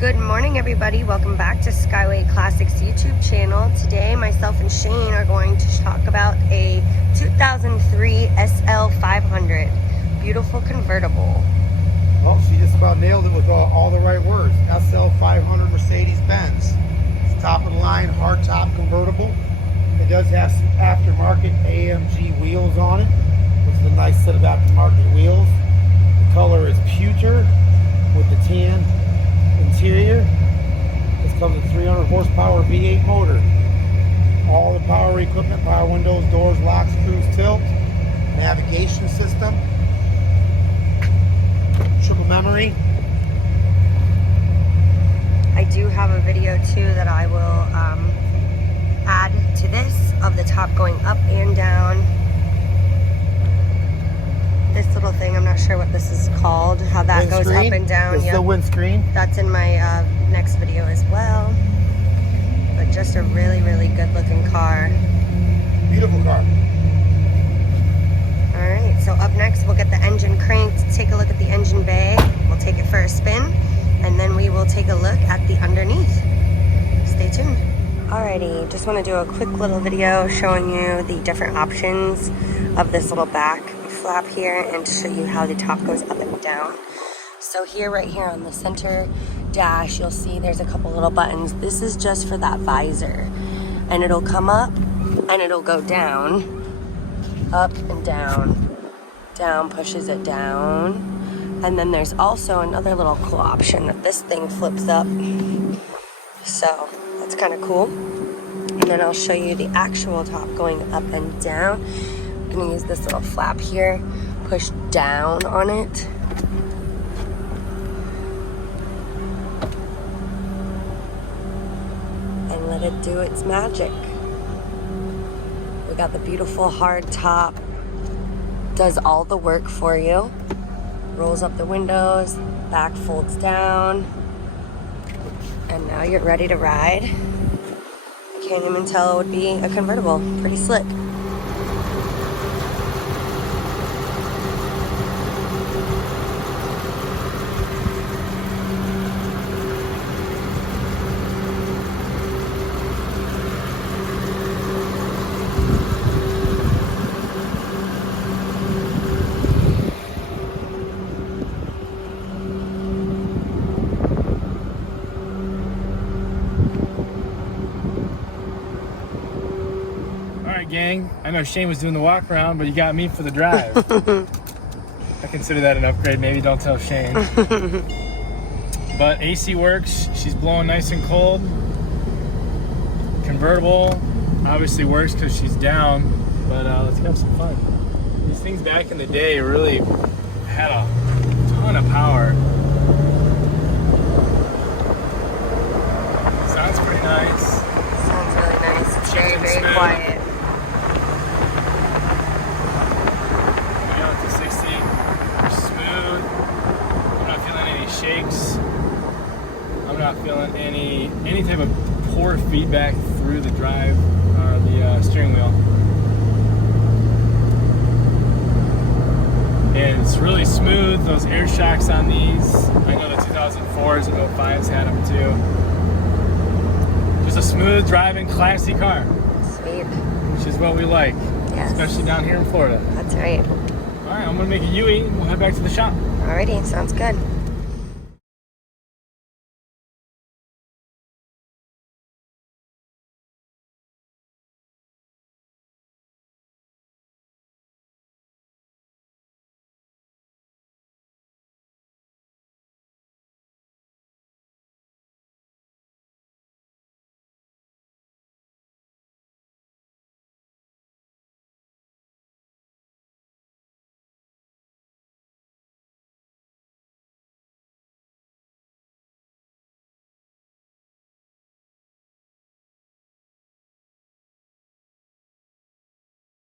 Good morning, everybody. Welcome back to Skyway Classics YouTube channel. Today, myself and Shane are going to talk about a 2003 SL500. Beautiful convertible. Well, she just about nailed it with all the right words. SL500 Mercedes-Benz. It's top of the line, hardtop convertible. It does have some aftermarket AMG wheels on it, which is a nice set of aftermarket wheels. The color is pewter with the tan interior. This comes with 300 horsepower V8 motor. All the power equipment, power windows, doors, locks, cruise tilt, navigation system, triple memory. I do have a video too that I will add to this of the top going up and down. This little thing, I'm not sure what this is called, how that goes up and down. It's the windscreen. That's in my next video as well. But just a really, really good looking car. Beautiful car. Alright, so up next we'll get the engine cranked, take a look at the engine bay, we'll take it for a spin, and then we will take a look at the underneath. Stay tuned. Alrighty, just want to do a quick little video showing you the different options of this little back flap here and to show you how the top goes up and down. So here, right here on the center dash, you'll see there's a couple little buttons. This is just for that visor, and it'll come up and it'll go down, up and down, down pushes it down. And then there's also another little cool option that this thing flips up, so that's kind of cool. And then I'll show you the actual top going up and down. I'm gonna use this little flap here, push down on it. And let it do its magic. We got the beautiful hard top. Does all the work for you. Rolls up the windows, back folds down. And now you're ready to ride. I can't even tell it would be a convertible. Pretty slick. Gang, I know Shane was doing the walk around, but you got me for the drive. I consider that an upgrade. Maybe don't tell Shane. But AC works. She's blowing nice and cold. Convertible obviously works because she's down, but let's have some fun. These things back in the day really had a ton of power. Sounds pretty nice. Sounds really nice. It's very, very quiet. Shakes. I'm not feeling any type of poor feedback through the drive or the steering wheel. And it's really smooth. Those air shocks on these, I know the 2004s and 05s had them too. Just a smooth driving, classy car. Sweet. Which is what we like. Yes. Especially down here in Florida. That's right. All right, I'm gonna make a U-E and we'll head back to the shop. Alrighty, sounds good.